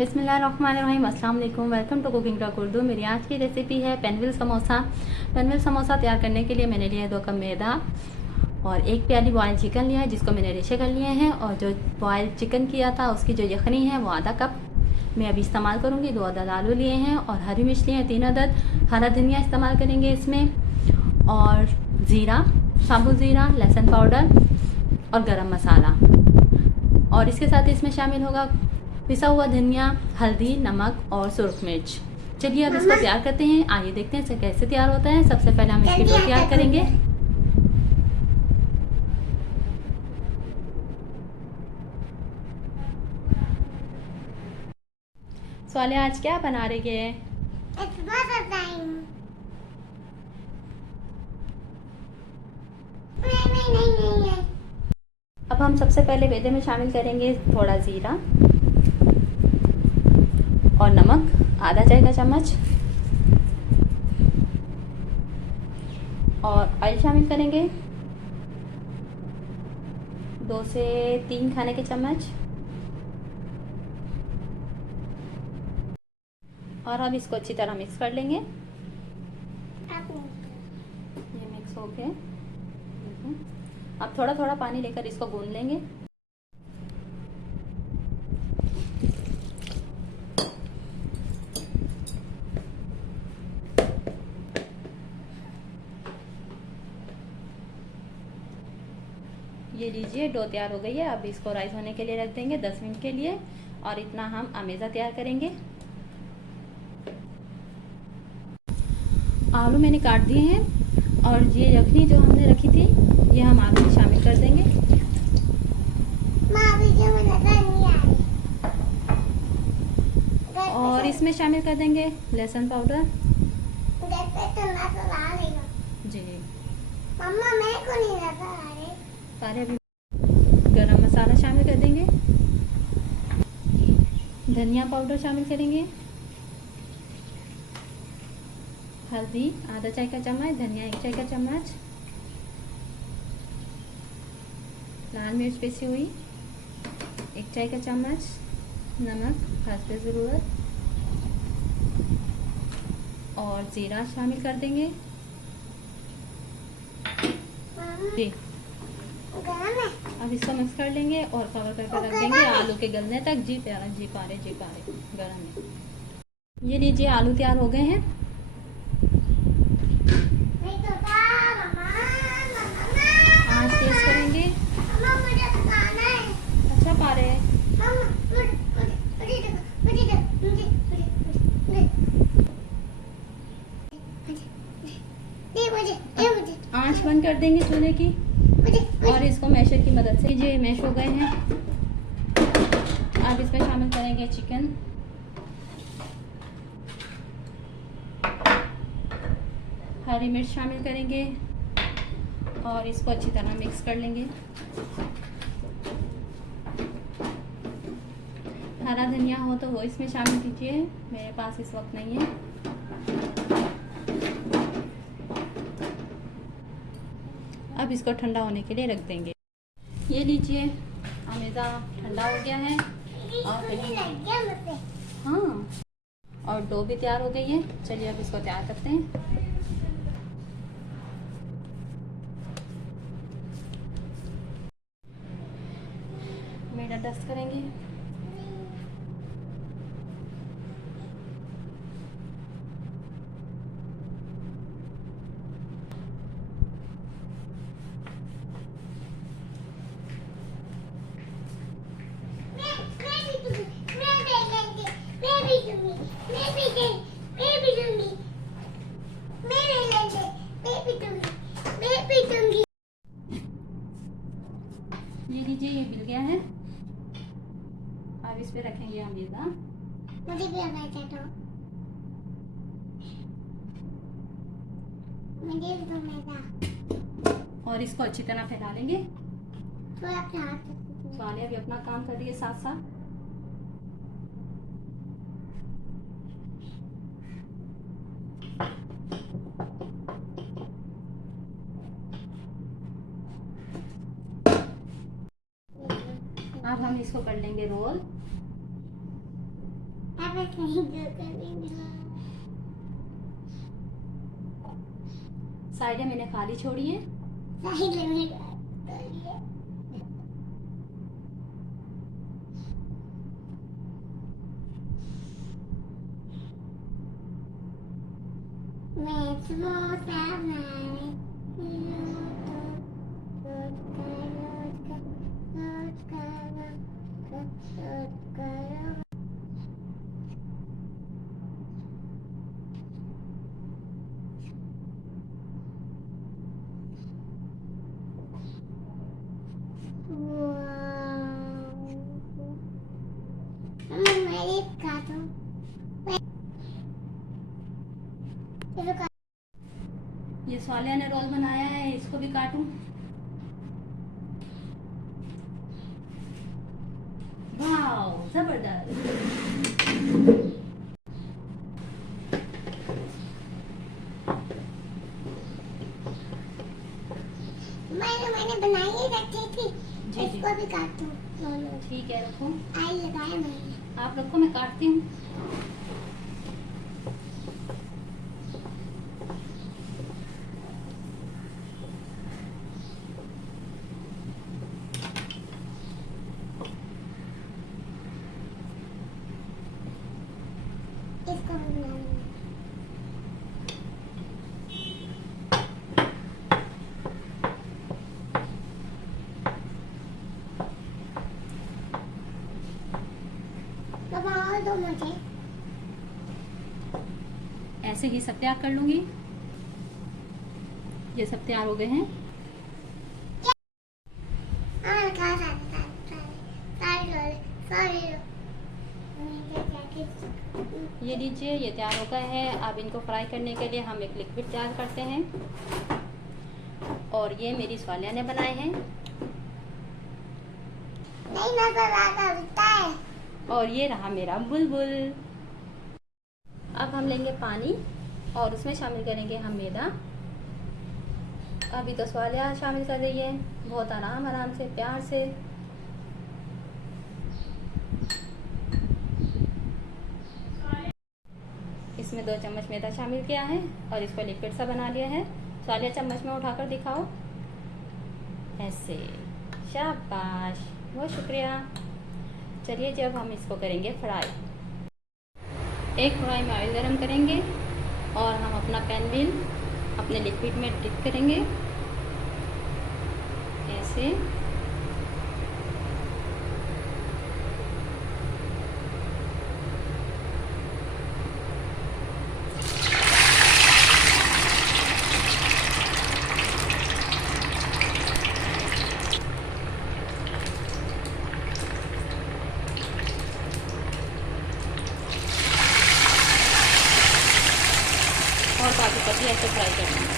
बिस्मिल्लाहिर्रहमानिर्रहीम, अस्सलाम वालेकुम। Welcome to cooking truck Urdu. मेरी आज की रेसिपी है पेनव्हील समोसा। पेनव्हील समोसा तैयार करने के लिए मैंने लिया है 2 कप मैदा और 1 प्याली बॉयल चिकन लिया है जिसको मैंने रेशे कर लिए हैं, और जो बॉयल चिकन किया था उसकी जो यखनी है वो आधा कप मैं अभी इस्तेमाल करूँगी। 2 अदद आलू लिए हैं और हरी मिर्च लिए हैं 3 अदद। हरा धनिया इस्तेमाल करेंगे इसमें, और ज़ीरा, साबुत ज़ीरा, लहसुन पाउडर और गरम मसाला, और इसके साथ इसमें शामिल होगा पिसा हुआ धनिया, हल्दी, नमक और सुरख मिर्च। चलिए अब इसको तैयार करते हैं। आइए देखते हैं इसे कैसे तैयार होता है। सबसे पहले हम इसकी डो तैयार करेंगे। सोले आज क्या बना रही है? अब हम सबसे पहले मैदे में शामिल करेंगे थोड़ा ज़ीरा और नमक आधा चाय का चम्मच, और ऑयल शामिल करेंगे 2 से 3 खाने के चम्मच, और अब इसको अच्छी तरह मिक्स कर लेंगे। ये मिक्स हो गया। अब थोड़ा थोड़ा पानी लेकर इसको गूंद लेंगे। ये लीजिए डो तैयार हो गई है। अब इसको राइस होने के लिए रख देंगे 10 मिनट के लिए, और इतना हम अमेज़ा तैयार करेंगे। आलू मैंने काट दिए हैं, और ये यखनी जो हमने रखी थी ये हम आलू में शामिल कर देंगे। और इसमें शामिल कर देंगे लहसुन पाउडर। जी मम्मा मेरे को नहीं लगा सारे। अभी गरम मसाला शामिल कर देंगे, धनिया पाउडर शामिल करेंगे, हल्दी आधा चाय का चम्मच, धनिया 1 चाय का चम्मच, लाल मिर्च पिसी हुई 1 चाय का चम्मच, नमक हस्बे ज़रूरत, और ज़ीरा शामिल कर देंगे। जी अब इसको मिक्स कर लेंगे और कवर करके रख देंगे आलू के गलने तक। जी प्यारा, जी पारे गरम है। ये लीजिए आलू तैयार हो गए हैं। आँच तेज करेंगे। अच्छा पारे, आँच बंद कर देंगे चूल्हे की, और इसको मैशर की मदद से ये मैश हो गए हैं। अब इसमें शामिल करेंगे चिकन, हरी मिर्च शामिल करेंगे, और इसको अच्छी तरह मिक्स कर लेंगे। हरा धनिया हो तो वो इसमें शामिल कीजिए, मेरे पास इस वक्त नहीं है। अब इसको ठंडा होने के लिए रख देंगे। ये लीजिए अमेज़ा ठंडा हो गया है, और हाँ, और डो भी तैयार हो गई है। चलिए अब इसको तैयार करते हैं। मैदा डस्ट करेंगे। ये लीजिए ये मिल गया है। अब इस पे रखेंगे हम मैदा। मुझे भी मैदा दो, मुझे भी दो मैदा, और इसको अच्छी तरह फैला लेंगे। थोड़ा अपने हाथ से वाले अभी अपना काम कर रही है साथ साथ। हम इसको कर लेंगे रोल। अब कहीं जो करेंगे साइडें मैंने खाली छोड़ी है। साइड में करिए। मैं समोसा बनाने ये सालिया ने रोल बनाया है, इसको भी काटूं। वाओ जबरदस्त। मैंने बनाई ही रखी थी। जी, जी। इसको भी काटूं दोनों। ठीक है रखो। आई लगाया मैंने। आप रखो, मैं काटती हूँ। इसको भी बना लूंगी। और दो मुझे। ऐसे ही सब तैयार कर लूंगी। ये सब तैयार हो गए हैं। ये लीजिए, ये तैयार हो गए हैं। अब इनको फ्राई करने के लिए हम एक लिक्विड तैयार करते हैं। और ये मेरी सालिया ने बनाए हैं। नहीं नजर आता है। और ये रहा मेरा बुलबुल। अब हम लेंगे पानी और उसमें शामिल करेंगे हम मैदा। अभी तो सालिया शामिल कर रही है, बहुत आराम आराम से, प्यार से। इसमें 2 चम्मच मैदा शामिल किया है और इसको लिक्विड सा बना लिया है। सालिया चम्मच में उठाकर दिखाओ, ऐसे। शाबाश, बहुत शुक्रिया। चलिए जब हम इसको करेंगे फ्राई। एक कढ़ाई में ऑयल गरम करेंगे और हम अपना पैन व्हील अपने लिक्विड में डिप करेंगे, ऐसे। और काजू कतली ऐसे फ्राई करना है।